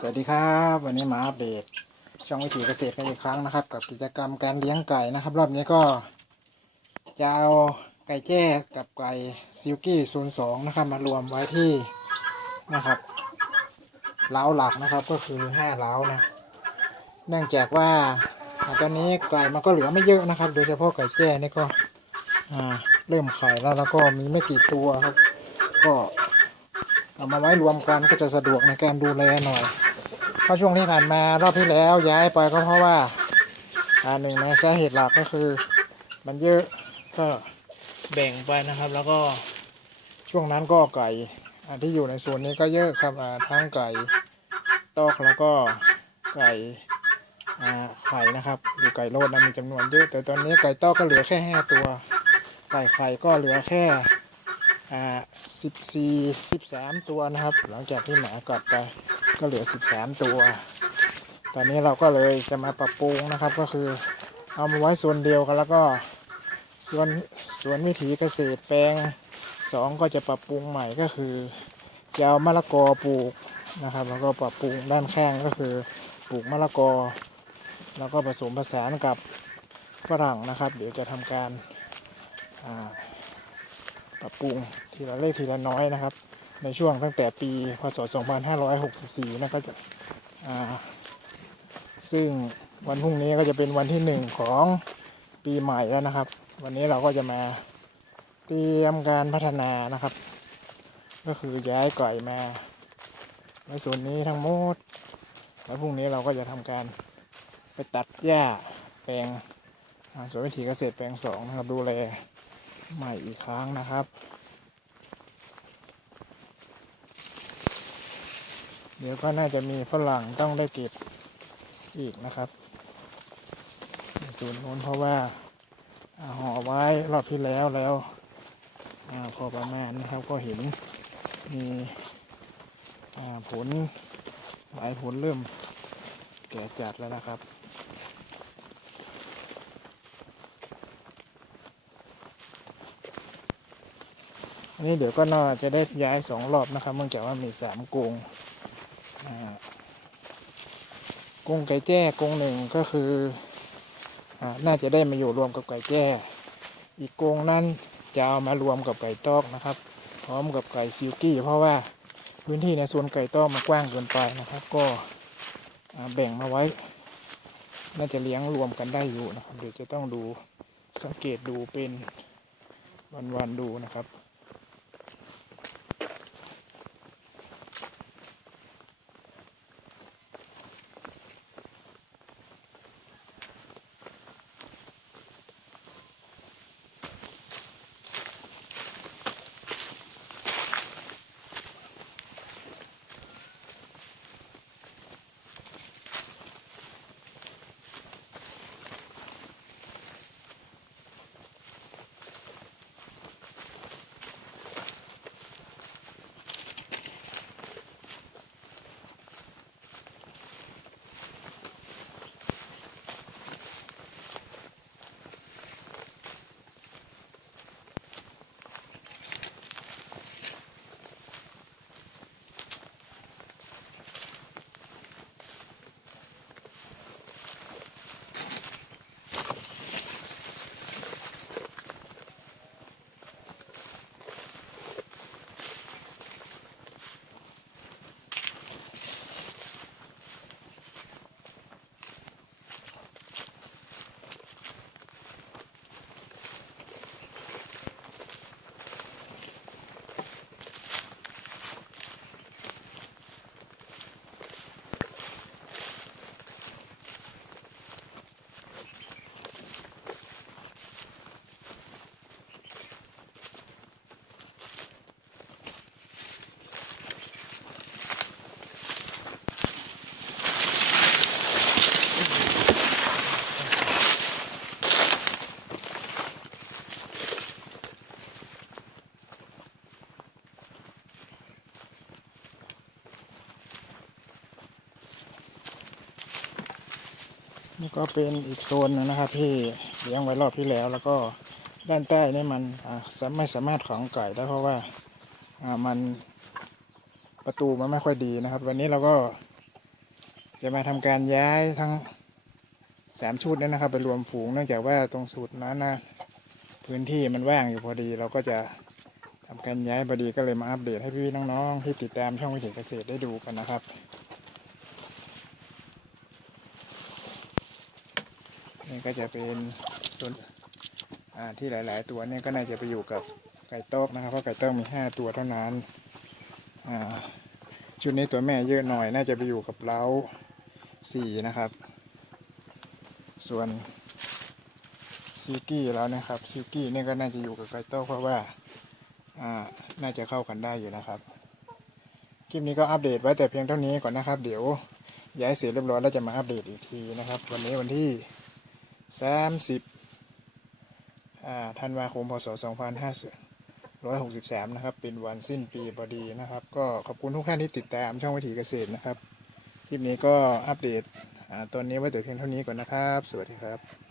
สวัสดีครับ วันนี้มาอัปเดต ช่องวิถีเกษตรกันอีกครั้งนะครับ กับกิจกรรมการเลี้ยงไก่นะครับ รอบนี้ก็จะเอาไก่แจ้กับไก่ซิลกี้ศูนย์สองนะครับ มารวมไว้ที่นะครับเล้าหลักนะครับก็คือห้าเล้านะ เนื่องจากว่าตอนนี้ไก่มันก็เหลือไม่เยอะนะครับ โดยเฉพาะไก่แจ้นี่ก็เริ่มไข่แล้วแล้วก็มีไม่กี่ตัวครับ ก็เอามาไว้รวมกันก็จะสะดวกในการดูแลหน่อย ราะช่วงที่ผ่านมารอบที่แล้วย้ายไปก็เพราะว่าอ่าหนึ่งในสาเหตุหลักก็คือ มันเยอะก็แบ่งไปนะครับ แล้วก็ช่วงนั้นก็ไก่อ่าที่อยู่ในส่วนนี้ก็เยอะครับอ่าทั้งไก่ตอกแล้วก็ไก่อ่าไข่นะครับอยู่ไก่โลดนะมีจำนวนเยอะแต่ตอนนี้ไก่ตอกก็เหลือแค่ห้าตัว ไก่ไข่ก็เหลือแค่อ่าสิบสี่สิบสามตัวนะครับ หลังจากที่หมากัดไป ก็เหลือ 13 ตัว ตอนนี้เราก็เลยจะมาปรับปรุงนะครับก็คือ เอามาไว้ส่วนเดียวกันแล้วก็ส่วนสวนวิถีเกษตรแปลง 2 ก็จะปรับปรุงใหม่ก็คือจะเอามะละกอปลูกนะครับ แล้วก็ปรับปรุงด้านข้างก็คือปลูกมะละกอ แล้วก็ผสมผสานกับฝรั่งนะครับ เดี๋ยวจะทำการปรับปรุงทีละเล็กทีละน้อยนะครับ ในช่วงตั้งแต่ปีพศ 2564 นะก็จะซึ่งวันพรุ่งนี้ก็จะเป็นวันที่หนึ่งของปีใหม่แล้วนะครับ วันนี้เราก็จะมาเตรียมการพัฒนานะครับ ก็คือย้ายไก่มาในส่วนนี้ทั้งหมด แล้วพรุ่งนี้เราก็จะทำการไปตัดหญ้าแปลงสวนวิถีเกษตรแปลงสองนะครับดูแลใหม่อีกครั้งนะครับ เดี๋ยวก็น่าจะมีฝรั่งต้องได้เก็บอีกนะครับในส่วนนู้นเพราะว่าห่อไว้รอบที่แล้วแล้วอพอประมาณนะครับก็เห็นมีผลหลายผลเริ่มแก่จัดแล้วนะครับอันนี้เดี๋ยวก็น่าจะได้ย้ายสองรอบนะครับเนื่องจากว่ามีสามกรง กรงไก่แจ้กรงหนึ่งก็คืออน่าจะได้มาอยู่รวมกับไก่แจ้ อีกกรงนั้นจะเอามารวมกับไก่ตอกนะครับ พร้อมกับไก่ซิลกี้ เพราะว่าพื้นที่ในส่วนไก่ตอกมันกว้างเกินไปนะครับ ก็แบ่งมาไว้ น่าจะเลี้ยงรวมกันได้อยู่นะครับ เดี๋ยวจะต้องดูสังเกตดูเป็นวันๆดูนะครับ นี่ก็เป็นอีกโซนหนึงนะครับที่เลี้ยงไว้รอบที่แล้ว แล้วก็ด้านใต้นี่มันไม่สามารถขังไก่ได้เพราะว่ามันประตูมันไม่ค่อยดีนะครับ วันนี้เราก็จะมาทำการย้ายทั้งสามชุดนั้นะครับ ไปรวมฝูงเนื่องจากว่าตรงสูตรนั้นนะพื้นที่มันว่างอยู่พอดี เราก็จะทำการย้ายพอดีก็เลยมาอัปเดตให้พี่ๆน้องๆที่ติดตามช่องวิถีเกษตรได้ดูกันนะครับ นี่ก็จะเป็นส่วนที่หลาย ๆ ตัวเนี่ยก็น่าจะไปอยู่กับไก่โต๊กนะครับเพราะไก่โต๊กมีห้าตัวเท่านั้นชุดนี้ตัวแม่เยอะหน่อย น่าจะไปอยู่กับเล้าสี่นะครับ ส่วนซิลกี้แล้วนะครับซิลกี้เนี่ยก็น่าจะอยู่กับไก่โต๊กเพราะว่าอ่าน่าจะเข้ากันได้อยู่นะครับคลิปนี้ก็อัปเดตไว้แต่เพียงเท่านี้ก่อนนะครับ เดี๋ยวย้ายเสร็จเรียบร้อยแล้วจะมาอัปเดตอีกทีนะครับ วันนี้วันที่ สามสิบอ่าธันวาคมพศสองพันห้าร้อยหกสิบสามนะครับ เป็นวันสิ้นปีพอดีนะครับ ก็ขอบคุณทุกท่านที่ติดตามช่องวิถีเกษตรนะครับ คลิปนี้ก็อัปเดตตอนนี้ไว้แต่เพียงเท่านี้ก่อนนะครับ สวัสดีครับ